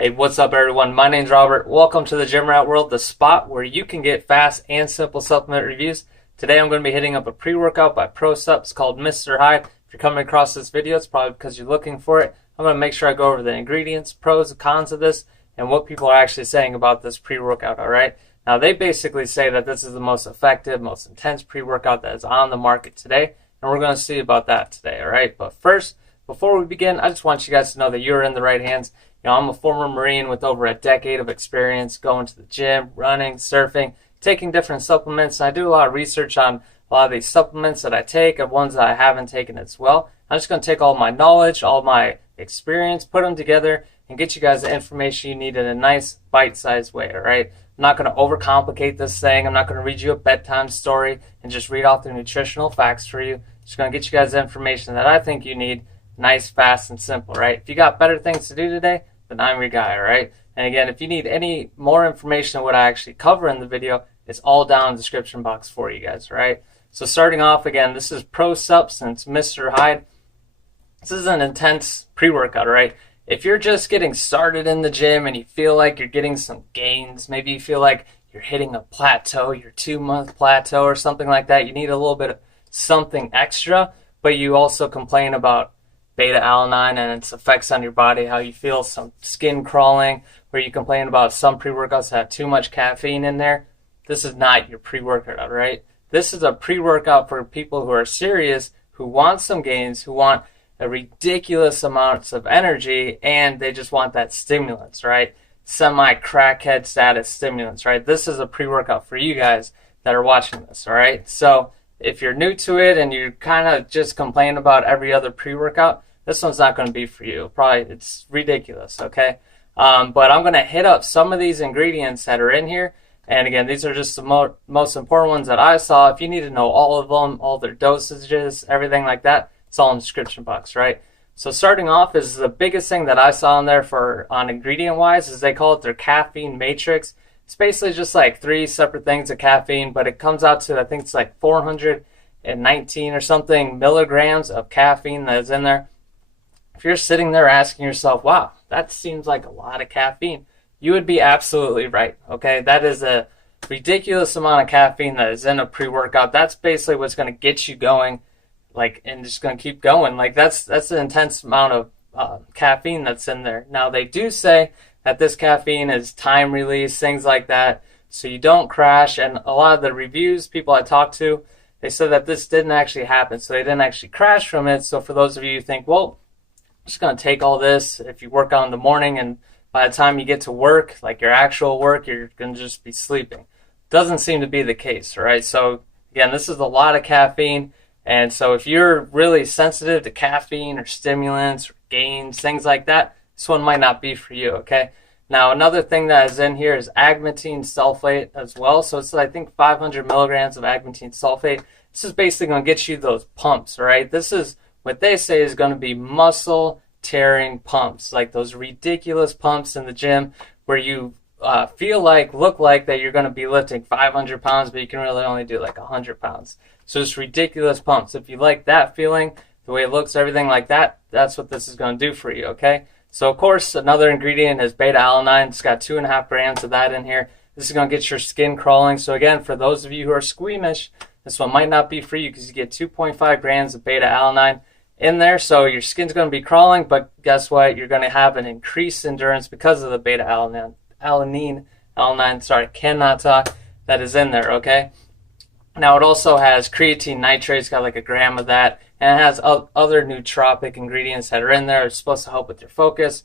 Hey, what's up everyone? My name's Robert. Welcome to the Gym Rat World, the spot where you can get fast and simple supplement reviews. Today I'm going to be hitting up a pre-workout by Supps called Mr. Hyde. If you're coming across this video, it's probably because you're looking for it. I'm going to make sure I go over the ingredients, pros and cons of this, and what people are actually saying about this pre-workout, alright? Now they basically say that this is the most effective, most intense pre-workout that is on the market today, and we're going to see about that today, alright? But first, before we begin, I just want you guys to know that you're in the right hands. You know, I'm a former Marine with over a decade of experience going to the gym, running, surfing, taking different supplements. I do a lot of research on a lot of these supplements that I take and ones that I haven't taken as well. I'm just going to take all my knowledge, all my experience, put them together, and get you guys the information you need in a nice bite-sized way, all right? I'm not going to overcomplicate this thing. I'm not going to read you a bedtime story and just read off the nutritional facts for you. I'm just going to get you guys the information that I think you need. Nice, fast, and simple, right? If you got better things to do today, then I'm your guy, all right? And again, if you need any more information on what I actually cover in the video, it's all down in the description box for you guys, all right? So starting off, again, this is Supps and it's Mr. Hyde. This is an intense pre-workout, all right? If you're just getting started in the gym and you feel like you're getting some gains, maybe you feel like you're hitting a plateau, your 2-month plateau or something like that, you need a little bit of something extra, but you also complain about Beta Alanine and its effects on your body, how you feel some skin crawling, where you complain about some pre-workouts that have too much caffeine in there. This is not your pre-workout, all right? This is a pre-workout for people who are serious, who want some gains, who want a ridiculous amounts of energy, and they just want that stimulants, right? Semi-crackhead status stimulants, right? This is a pre-workout for you guys that are watching this, all right? So if you're new to it and you kind of just complain about every other pre-workout, this one's not going to be for you. Probably, it's ridiculous, okay? But I'm going to hit up some of these ingredients that are in here. And again, these are just the most important ones that I saw. If you need to know all of them, all their dosages, everything like that, it's all in the description box, right? So starting off is the biggest thing that I saw in there on ingredient-wise is they call it their Caffeine Matrix. It's basically just like 3 separate things of caffeine, but it comes out to, I think it's like 419 or something milligrams of caffeine that is in there. If you're sitting there asking yourself, wow, that seems like a lot of caffeine, you would be absolutely right, okay? That is a ridiculous amount of caffeine that is in a pre-workout. That's basically what's going to get you going, like, and just going to keep going. Like, that's an intense amount of caffeine that's in there. Now, they do say that this caffeine is time release, things like that, so you don't crash. And a lot of the reviews, people I talked to, they said that this didn't actually happen, so they didn't actually crash from it. So for those of you who think, well, just going to take all this if you work out in the morning and by the time you get to work, like your actual work, you're going to just be sleeping. Doesn't seem to be the case, right? So again, this is a lot of caffeine, and so if you're really sensitive to caffeine or stimulants or gains, things like that, this one might not be for you, okay? Now another thing that is in here is Agmatine Sulfate as well. So it's I think 500 milligrams of Agmatine Sulfate. This is basically going to get you those pumps, right? This is what they say is going to be muscle tearing pumps, like those ridiculous pumps in the gym where you look like that you're going to be lifting 500 pounds, but you can really only do like 100 pounds. So it's ridiculous pumps. If you like that feeling, the way it looks, everything like that, that's what this is going to do for you, okay? So of course, another ingredient is Beta Alanine. It's got 2.5 grams of that in here. This is going to get your skin crawling. So again, for those of you who are squeamish, this one might not be for you because you get 2.5 grams of Beta Alanine in there, so your skin's going to be crawling, but guess what? You're going to have an increased endurance because of the Beta Alanine, cannot talk, that is in there, okay? Now it also has Creatine Nitrate. It's got like 1 gram of that, and it has other nootropic ingredients that are in there. It's supposed to help with your focus,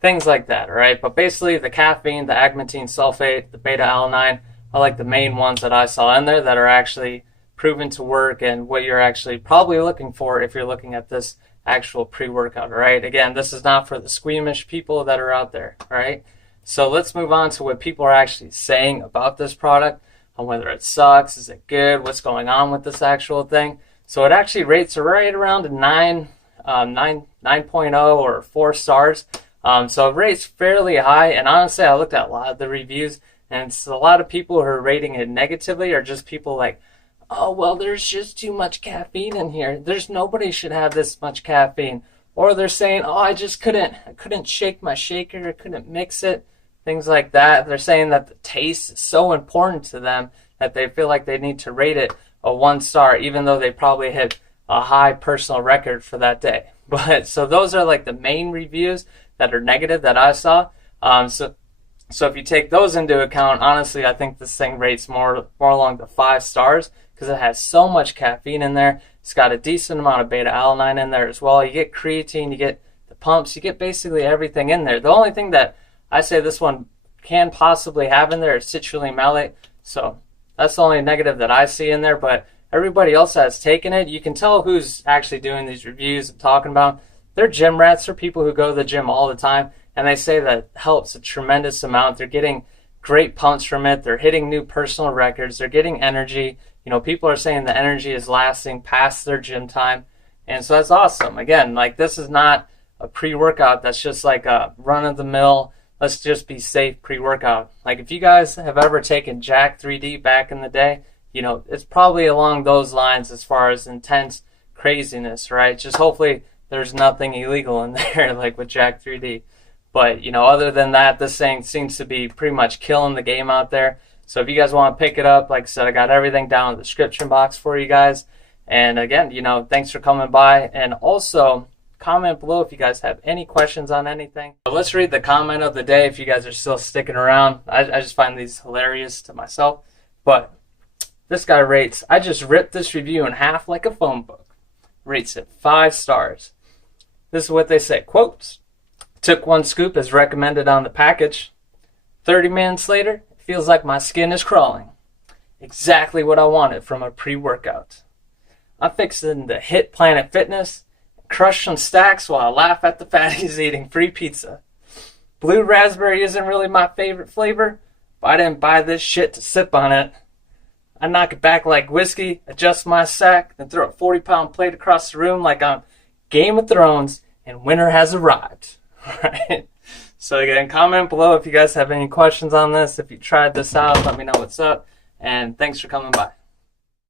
things like that, all right? But basically the caffeine, the Agmatine Sulfate, the Beta Alanine are like the main ones that I saw in there that are actually proven to work and what you're actually probably looking for if you're looking at this actual pre-workout, all right? Again, this is not for the squeamish people that are out there, all right? So let's move on to what people are actually saying about this product, on whether it sucks, is it good, what's going on with this actual thing. So it actually rates right around a 9.0 or 4 stars. So it rates fairly high, and honestly, I looked at a lot of the reviews, and it's a lot of people who are rating it negatively are just people like, oh, well, there's just too much caffeine in here. Nobody should have this much caffeine. or they're saying, oh, I couldn't shake my shaker, I couldn't mix it, things like that. They're saying that the taste is so important to them that they feel like they need to rate it a 1 star, even though they probably hit a high personal record for that day. But so those are like the main reviews that are negative that I saw. So if you take those into account, honestly, I think this thing rates more along the 5 stars because it has so much caffeine in there. It's got a decent amount of beta alanine in there as well. You get creatine, you get the pumps, you get basically everything in there. The only thing that I say this one can possibly have in there is citrulline malate. So that's the only negative that I see in there. But everybody else that's taken it, you can tell who's actually doing these reviews and talking about. They're gym rats. They're people who go to the gym all the time. And they say that it helps a tremendous amount. They're getting great pumps from it. They're hitting new personal records. They're getting energy. You know, people are saying the energy is lasting past their gym time. And so that's awesome. Again, like this is not a pre-workout that's just like a run-of-the-mill, let's just be safe pre-workout. Like if you guys have ever taken Jack 3D back in the day, you know, it's probably along those lines as far as intense craziness, right? Just hopefully there's nothing illegal in there like with Jack 3D. But, you know, other than that, this thing seems to be pretty much killing the game out there. So if you guys want to pick it up, like I said, I got everything down in the description box for you guys. And again, you know, thanks for coming by. And also, comment below if you guys have any questions on anything. So let's read the comment of the day if you guys are still sticking around. I just find these hilarious to myself. But this guy rates, I just ripped this review in half like a phone book. Rates it 5 stars. This is what they say, quotes. Took 1 scoop as recommended on the package. 30 minutes later, it feels like my skin is crawling. Exactly what I wanted from a pre-workout. I'm fixing to hit Planet Fitness, crush some stacks while I laugh at the fatties eating free pizza. Blue raspberry isn't really my favorite flavor, but I didn't buy this shit to sip on it. I knock it back like whiskey, adjust my sack, then throw a 40-pound plate across the room like I'm Game of Thrones and winter has arrived. Right. So again, comment below if you guys have any questions on this. If you tried this out, let me know what's up. And thanks for coming by.